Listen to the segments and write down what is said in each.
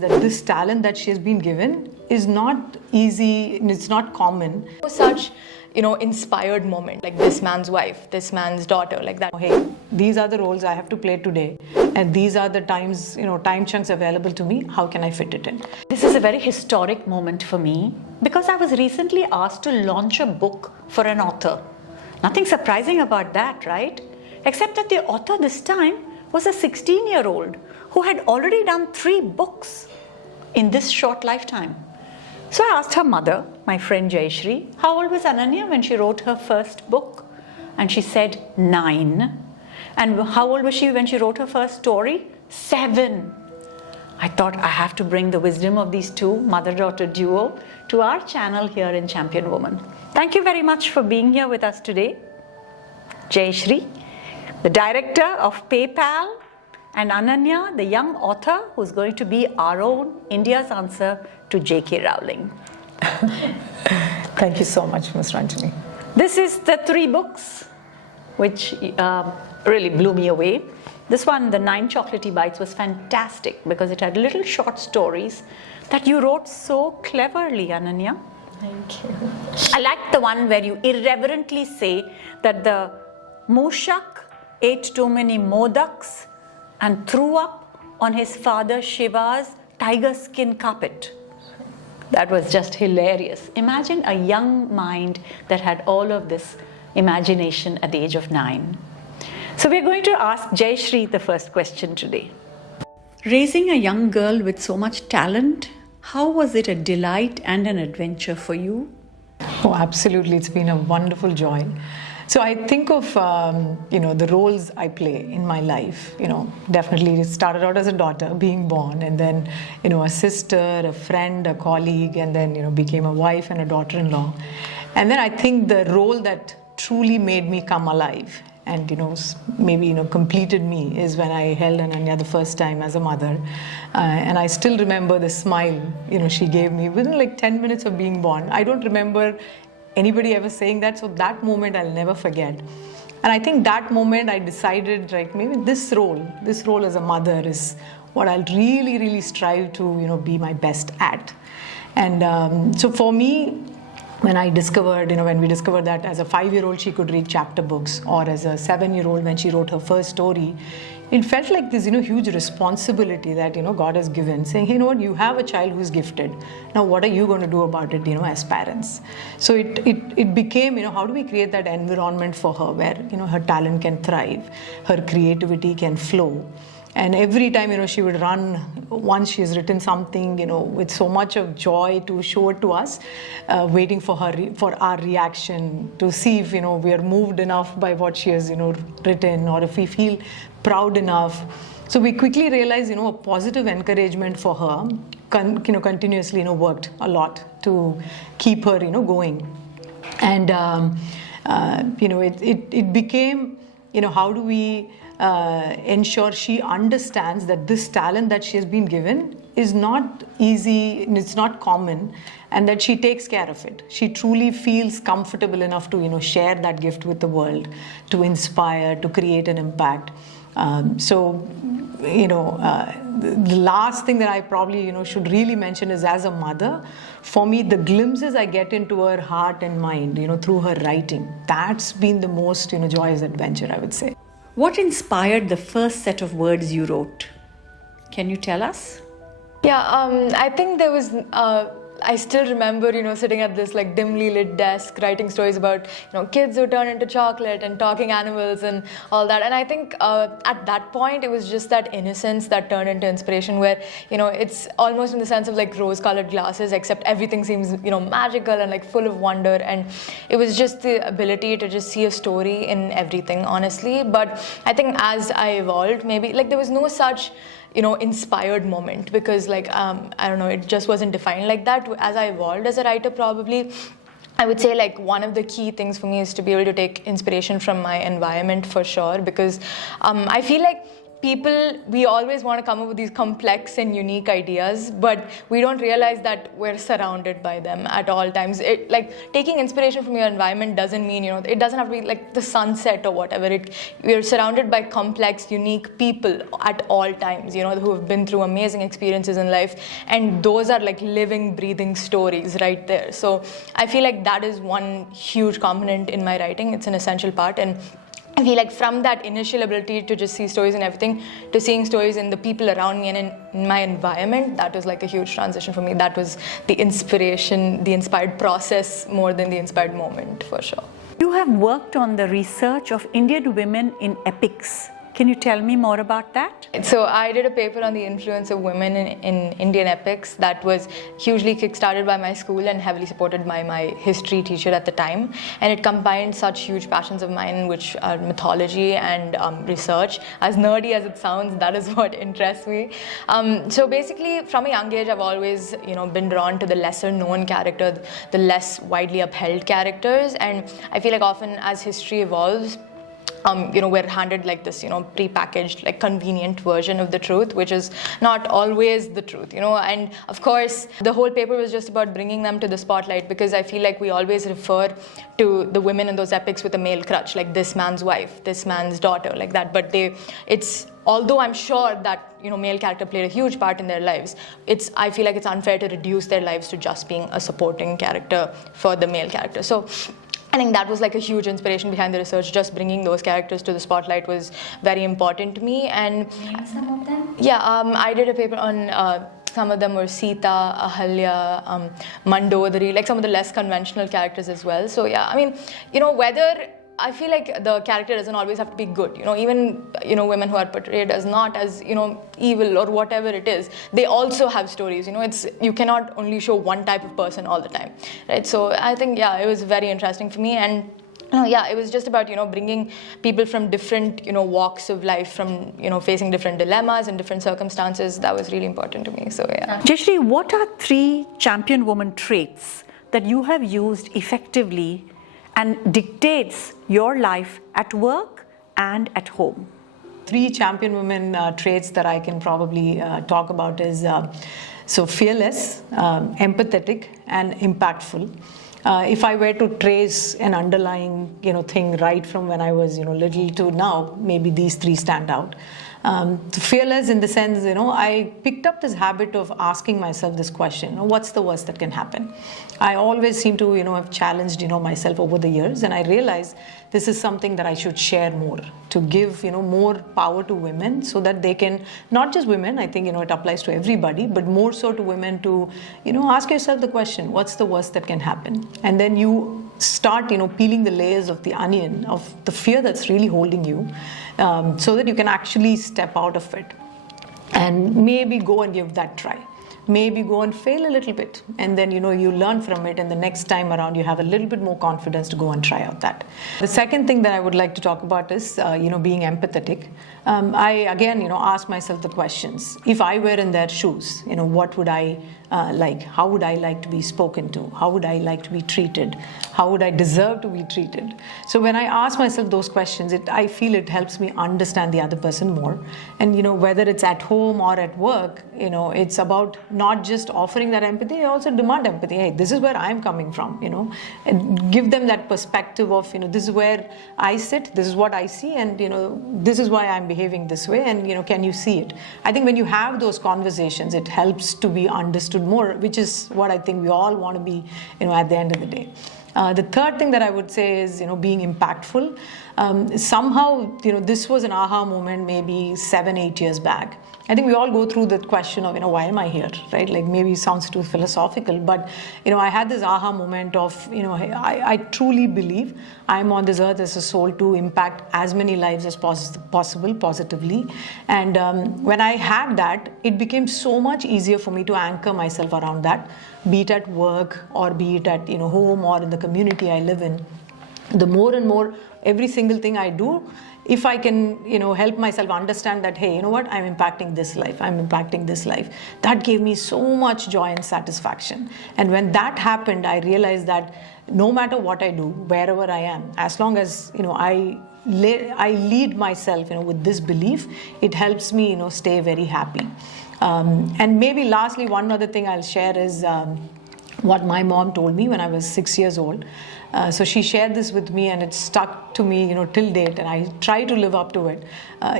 That this talent that she has been given is not easy, it's not common. Such, inspired moment, like this man's wife, this man's daughter, like that. Hey, these are the roles I have to play today, and these are the times, time chunks available to me. How can I fit it in? This is a very historic moment for me because I was recently asked to launch a book for an author. Nothing surprising about that, right? Except that the author this time was a 16-year-old who had already done 3 books in this short lifetime. So I asked her mother, my friend Jayashri, how old was Ananya when she wrote her first book? And she said 9. And how old was she when she wrote her first story? 7. I thought I have to bring the wisdom of these two mother-daughter duo to our channel here in ChampionWoman. Thank you very much for being here with us today. Jayashri, the director of PayPal, and Ananya, the young author who's going to be our own India's answer to J.K. Rowling. Thank you so much, Ms. Ranjini. This is the 3 books which really blew me away. This one, The 9 Chocolatey Bites, was fantastic because it had little short stories that you wrote so cleverly, Ananya. Thank you. I like the one where you irreverently say that the Mushak ate too many modaks and threw up on his father Shiva's tiger skin carpet. That was just hilarious. Imagine a young mind that had all of this imagination at the age of 9. So we're going to ask Jayashri the first question today. Raising a young girl with so much talent, how was it a delight and an adventure for you? Oh, absolutely. It's been a wonderful joy. So I think of, the roles I play in my life. Definitely it started out as a daughter, being born, and then, a sister, a friend, a colleague, and then, became a wife and a daughter-in-law. And then I think the role that truly made me come alive and, maybe, completed me is when I held Ananya the first time as a mother. And I still remember the smile, she gave me within like 10 minutes of being born. I don't remember anybody ever saying that, so that moment I'll never forget. And I think that moment I decided, like, maybe this role as a mother is what I'll really, really strive to, be my best at. And so for me, when I discovered, when we discovered that as a 5-year-old she could read chapter books, or as a 7-year-old when she wrote her first story, it felt like this, huge responsibility that, God has given, saying, hey, you have a child who's gifted. Now, what are you going to do about it, as parents? So it became, how do we create that environment for her where, her talent can thrive, her creativity can flow. And every time, she would run, once she's written something, with so much of joy to show it to us, waiting for our reaction, to see if, we are moved enough by what she has, written, or if we feel proud enough. So we quickly realized, a positive encouragement for her, continuously, worked a lot to keep her, going. And, it became, how do we ensure she understands that this talent that she has been given is not easy, it's not common, and that she takes care of it. She truly feels comfortable enough to, share that gift with the world, to inspire, to create an impact. The last thing that I probably, should really mention is, as a mother, for me, the glimpses I get into her heart and mind, through her writing, that's been the most, joyous adventure, I would say. What inspired the first set of words you wrote? Can you tell us? Yeah, I think there was, I still remember, sitting at this like dimly lit desk, writing stories about, kids who turn into chocolate and talking animals and all that. And I think at that point, it was just that innocence that turned into inspiration where, it's almost in the sense of like rose-colored glasses, except everything seems, magical and like full of wonder. And it was just the ability to just see a story in everything, honestly. But I think as I evolved, maybe like there was no such inspired moment because like, I don't know, it just wasn't defined like that. As I evolved as a writer, probably, I would say like one of the key things for me is to be able to take inspiration from my environment for sure, because I feel like we always want to come up with these complex and unique ideas, but we don't realize that we're surrounded by them at all times. Like taking inspiration from your environment doesn't mean, it doesn't have to be like the sunset or whatever. We're surrounded by complex, unique people at all times, who have been through amazing experiences in life, and those are like living, breathing stories right there. So I feel like that is one huge component in my writing. It's an essential part, and I feel like from that initial ability to just see stories and everything to seeing stories in the people around me and in my environment, that was like a huge transition for me. That was the inspiration, the inspired process more than the inspired moment, for sure. You have worked on the research of Indian women in epics. Can you tell me more about that? So I did a paper on the influence of women in Indian epics that was hugely kickstarted by my school and heavily supported by my history teacher at the time. And it combined such huge passions of mine, which are mythology and research. As nerdy as it sounds, that is what interests me. So basically, from a young age, I've always been drawn to the lesser known character, the less widely upheld characters. And I feel like often as history evolves, we're handed like this, pre-packaged, like convenient version of the truth, which is not always the truth, And of course, the whole paper was just about bringing them to the spotlight, because I feel like we always refer to the women in those epics with a male crutch, like this man's wife, this man's daughter, like that. But although I'm sure that male character played a huge part in their lives, I feel like it's unfair to reduce their lives to just being a supporting character for the male character. So I think that was like a huge inspiration behind the research. Just bringing those characters to the spotlight was very important to me. And some of them? Yeah, I did a paper on some of them were Sita, Ahalya, Mandodari, like some of the less conventional characters as well. So yeah, I mean, whether I feel like the character doesn't always have to be good. Even women who are portrayed as not as evil or whatever it is, they also have stories. You cannot only show one type of person all the time, right? So I think it was very interesting for me, and it was just about bringing people from different walks of life, from facing different dilemmas and different circumstances. That was really important to me. So yeah. Jayashree, what are 3 champion woman traits that you have used effectively and dictates your life at work and at home? 3 champion women traits that I can probably talk about is so fearless, empathetic, and impactful. If I were to trace an underlying thing right from when I was little to now, maybe these 3 stand out. Fearless in the sense, I picked up this habit of asking myself this question: what's the worst that can happen? I always seem to have challenged myself over the years, and I realized this is something that I should share more, to give more power to women, so that they can, not just women, I think it applies to everybody, but more so to women, to ask yourself the question, what's the worst that can happen? And then you start peeling the layers of the onion of the fear that's really holding you, so that you can actually step out of it and maybe go and give that try. Maybe go and fail a little bit, and then you learn from it, and the next time around you have a little bit more confidence to go and try out that. The second thing that I would like to talk about is being empathetic. I again ask myself the questions: if I were in their shoes, what would I like? How would I like to be spoken to? How would I like to be treated? How would I deserve to be treated? So when I ask myself those questions, I feel it helps me understand the other person more. And whether it's at home or at work, it's about not just offering that empathy, I also demand empathy. Hey, this is where I'm coming from, and give them that perspective of, this is where I sit, this is what I see, and, this is why I'm behaving this way, and, can you see it? I think when you have those conversations, it helps to be understood more, which is what I think we all want to be, at the end of the day. The third thing that I would say is, being impactful. Somehow, this was an aha moment maybe 7-8 years back. I think we all go through that question of, why am I here, right? Like maybe it sounds too philosophical, but, I had this aha moment of, I truly believe I'm on this earth as a soul to impact as many lives as possible positively. And when I had that, it became so much easier for me to anchor myself around that, be it at work or be it at, home or in the community I live in. The more and more, every single thing I do, if I can, help myself understand that, hey, what, I'm impacting this life, that gave me so much joy and satisfaction. And when that happened, I realized that no matter what I do, wherever I am, as long as, I I lead myself, with this belief, it helps me, stay very happy. And maybe lastly, one other thing I'll share is what my mom told me when I was 6 years old. So she shared this with me, and it stuck to me, till date, and I try to live up to it.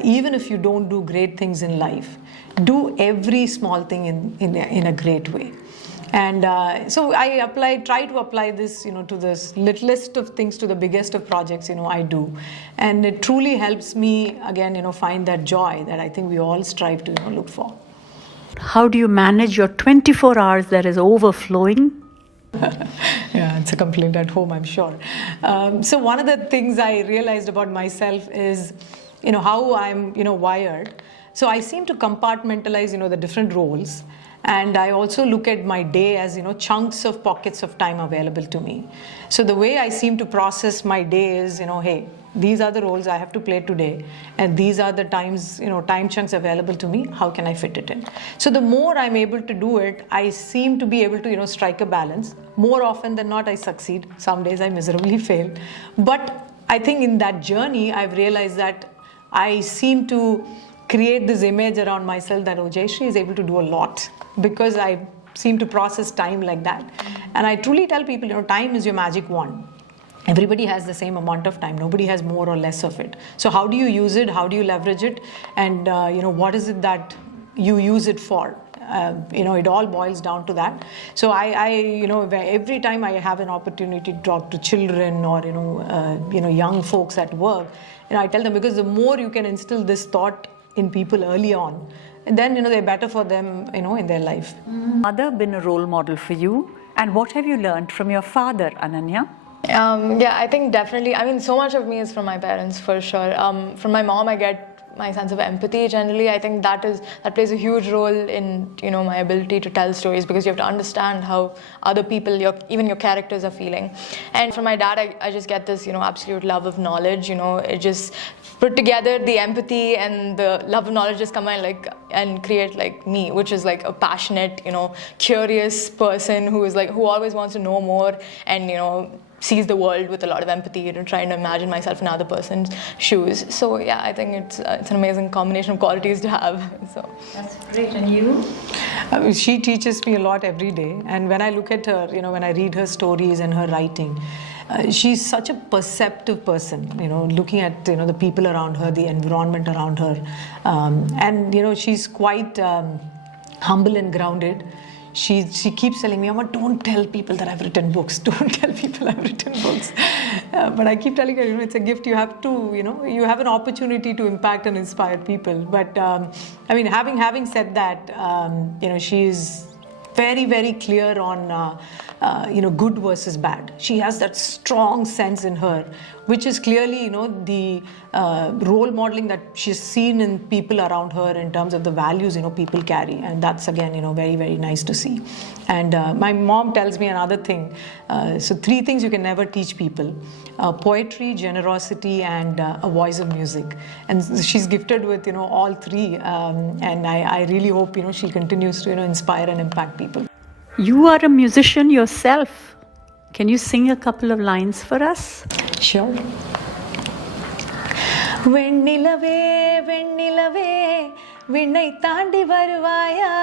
Even if you don't do great things in life, do every small thing in a great way. And so I try to apply this, to this littlest of things to the biggest of projects, I do. And it truly helps me, again, find that joy that I think we all strive to, look for. How do you manage your 24 hours that is overflowing? Yeah, it's a complaint at home, I'm sure. So one of the things I realized about myself is, how I'm, wired. So I seem to compartmentalize, the different roles. And I also look at my day as, chunks of pockets of time available to me. So the way I seem to process my day is, hey, these are the roles I have to play today, and these are the times, time chunks available to me. How can I fit it in? So the more I'm able to do it, I seem to be able to, strike a balance. More often than not, I succeed. Some days I miserably fail. But I think in that journey, I've realized that I seem to create this image around myself that Jayashree is able to do a lot, because I seem to process time like that. And I truly tell people, time is your magic wand. Everybody has the same amount of time. Nobody has more or less of it. So how do you use it? How do you leverage it? And what is it that you use it for? It all boils down to that. So every time I have an opportunity to talk to children or young folks at work, I tell them, because the more you can instill this thought in people early on, and then they're better for them in their life. Mother been a role model for you, and what have you learned from your father, Ananya? Yeah, I think definitely. I mean, so much of me is from my parents, for sure. From my mom, I get my sense of empathy generally. I think that plays a huge role in my ability to tell stories, because you have to understand how other people, even your characters, are feeling. And from my dad, I just get this absolute love of knowledge. It just put together the empathy and the love of knowledge just combine and create me, which is a passionate, curious person who always wants to know more, and sees the world with a lot of empathy, trying to imagine myself in other person's shoes. So yeah, I think it's an amazing combination of qualities to have. So that's great. And you? She teaches me a lot every day, and when I look at her, when I read her stories and her writing, she's such a perceptive person, looking at the people around her, the environment around her, and she's quite humble and grounded. She keeps telling me, Amma, don't tell people that I've written books. Don't tell people I've written books. But I keep telling her, it's a gift. You have to, you have an opportunity to impact and inspire people. But having said that, she's very, very clear on, good versus bad. She has that strong sense in her, which is clearly, the role modeling that she's seen in people around her in terms of the values, people carry. And that's, again, very, very nice to see. And my mom tells me another thing. So 3 things you can never teach people: poetry, generosity, and a voice of music. And she's gifted with, all 3. And I really hope, she continues to, inspire and impact people. You are a musician yourself. Can you sing a couple of lines for us? Sure. வெண்ணிலவே வெண்ணிலவே விண்ணை தாண்டி வருவாயா,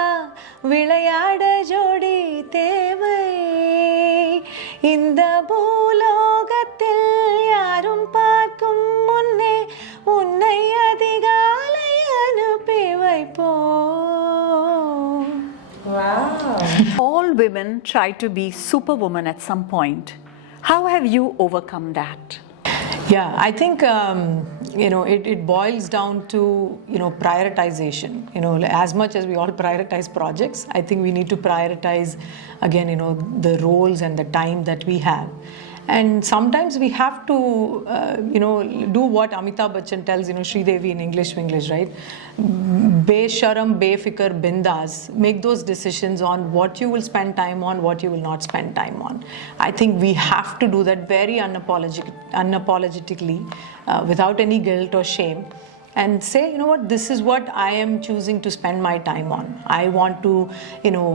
விளையாட ஜோடி தேவை, இந்த பூலோகத்தில் யாரும் பார்க்கும் முன்னே உன்னை அதிகாலை அனுப்பி வைப்போம். Wow. All women try to be Superwoman at some point. How have you overcome that? Yeah, I think it boils down to prioritization. As much as we all prioritize projects, I think we need to prioritize again the roles and the time that we have. And sometimes we have to do what Amitabh Bachchan tells Sridevi in English, right? Besharam, befikar, bindas. Make those decisions on what you will spend time on, what you will not spend time on. I think we have to do that very unapologetically, without any guilt or shame. and say, you know what, this is what I am choosing to spend my time on. I want to,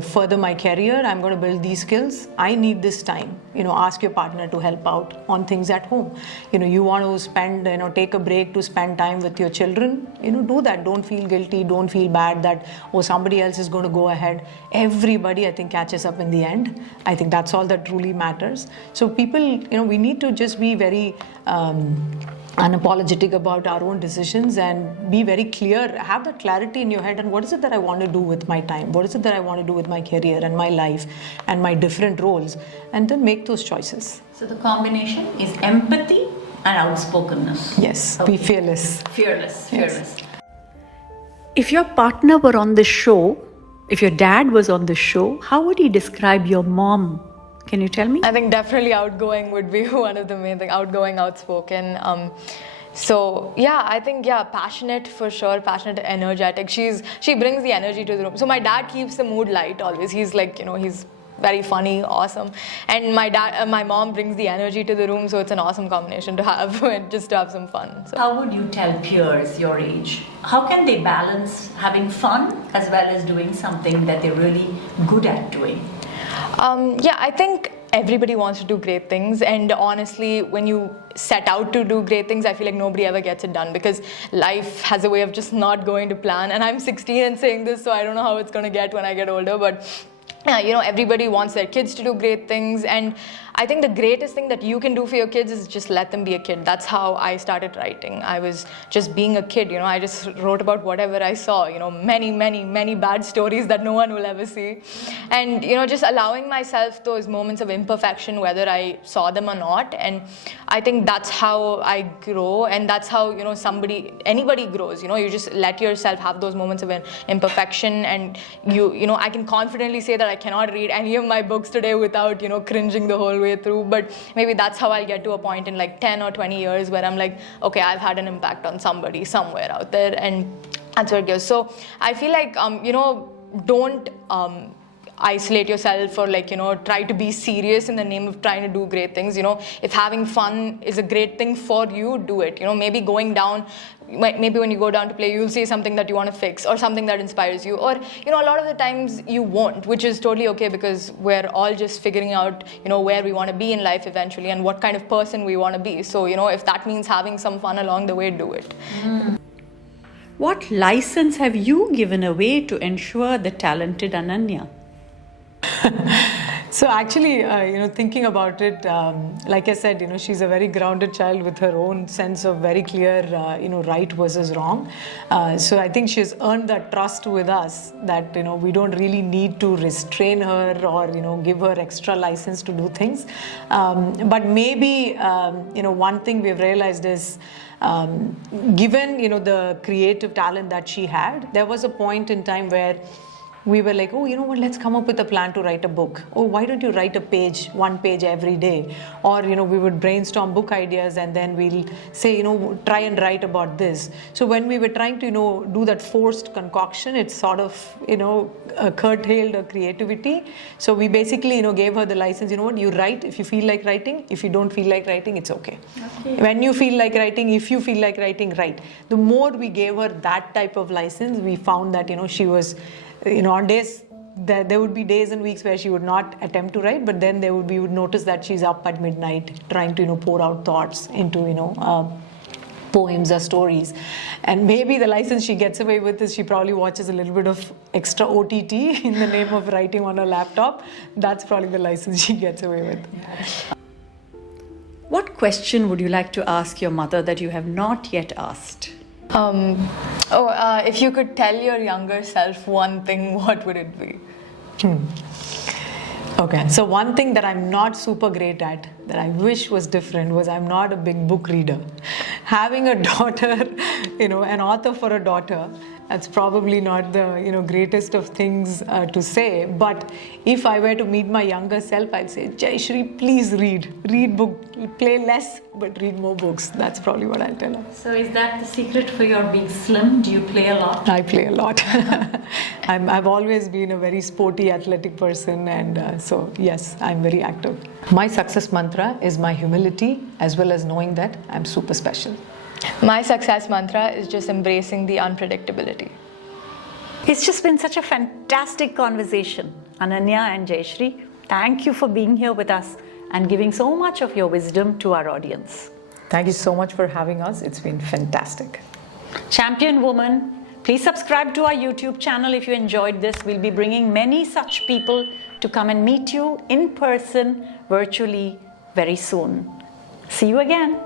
further my career. I'm going to build these skills. I need this time. Ask your partner to help out on things at home. You want to spend, take a break to spend time with your children. Do that. Don't feel guilty. Don't feel bad that, somebody else is going to go ahead. Everybody, I think, catches up in the end. I think that's all that truly matters. So people, we need to just be very unapologetic about our own decisions and be very clear, have that clarity in your head, and what is it that I want to do with my time, what is it that I want to do with my career and my life and my different roles, and then make those choices. So the combination is empathy and outspokenness. Yes, be fearless. Fearless. Yes. If your partner were on the show, if your dad was on the show, how would he describe your mom? Can you tell me? I think definitely outgoing would be one of the main things, outgoing, outspoken. So yeah, I think, passionate for sure, passionate, energetic. She brings the energy to the room. So my dad keeps the mood light always. He's like, he's very funny, awesome. And my mom brings the energy to the room, so it's an awesome combination to have, just to have some fun. So. How would you tell peers your age? How can they balance having fun as well as doing something that they're really good at doing? I think everybody wants to do great things, and honestly, when you set out to do great things, I feel like nobody ever gets it done because life has a way of just not going to plan. And I'm 16 and saying this, so I don't know how it's going to get when I get older, but everybody wants their kids to do great things, and I think the greatest thing that you can do for your kids is just let them be a kid. That's how I started writing. I was just being a kid, I just wrote about whatever I saw, many, many, many bad stories that no one will ever see. And, just allowing myself those moments of imperfection, whether I saw them or not. And I think that's how I grow, and that's how, anybody grows, you just let yourself have those moments of imperfection, and I can confidently say that I cannot read any of my books today without, cringing the whole way through, but maybe that's how I'll get to a point in like 10 or 20 years where I'm like, okay, I've had an impact on somebody somewhere out there, and that's where it goes. So I feel like, don't isolate yourself or try to be serious in the name of trying to do great things. If having fun is a great thing for you, do it. Maybe going down, maybe when you go down to play, you'll see something that you want to fix or something that inspires you, or a lot of the times you won't, which is totally okay because we're all just figuring out where we want to be in life eventually and what kind of person we want to be. So if that means having some fun along the way, do it. What license have you given away to ensure the talented Ananya? So actually, thinking about it, like I said, she's a very grounded child with her own sense of very clear, right versus wrong. So I think she's earned that trust with us that, we don't really need to restrain her or, give her extra license to do things. But maybe, one thing we've realized is, given, the creative talent that she had, there was a point in time where we were like, oh, you know what, let's come up with a plan to write a book. Oh, why don't you write one page every day? Or, we would brainstorm book ideas and then we'll say, try and write about this. So when we were trying to, do that forced concoction, it sort of, curtailed her creativity. So we basically, gave her the license, you write if you feel like writing. If you don't feel like writing, it's okay. When you feel like writing, if you feel like writing, write. The more we gave her that type of license, we found that, she was, on days, there would be days and weeks where she would not attempt to write, but then we would notice that she's up at midnight trying to, pour out thoughts into, poems or stories. And maybe the license she gets away with is she probably watches a little bit of extra OTT in the name of writing on her laptop. That's probably the license she gets away with. What question would you like to ask your mother that you have not yet asked? If you could tell your younger self one thing, what would it be? Okay, so one thing that I'm not super great at, that I wish was different, was I'm not a big book reader. Having a daughter, an author for a daughter, that's probably not the greatest of things to say. But if I were to meet my younger self, I'd say, Jayashri, please read book, play less, but read more books. That's probably what I'll tell her. So is that the secret for your being slim? Do you play a lot? I play a lot. I've always been a very sporty, athletic person, and so yes, I'm very active. My success mantra is my humility, as well as knowing that I'm super special. My success mantra is just embracing the unpredictability. It's just been such a fantastic conversation. Ananya and Jayashree, thank you for being here with us and giving so much of your wisdom to our audience. Thank you so much for having us. It's been fantastic. Champion Woman, please subscribe to our YouTube channel if you enjoyed this. We'll be bringing many such people to come and meet you in person, virtually, very soon. See you again.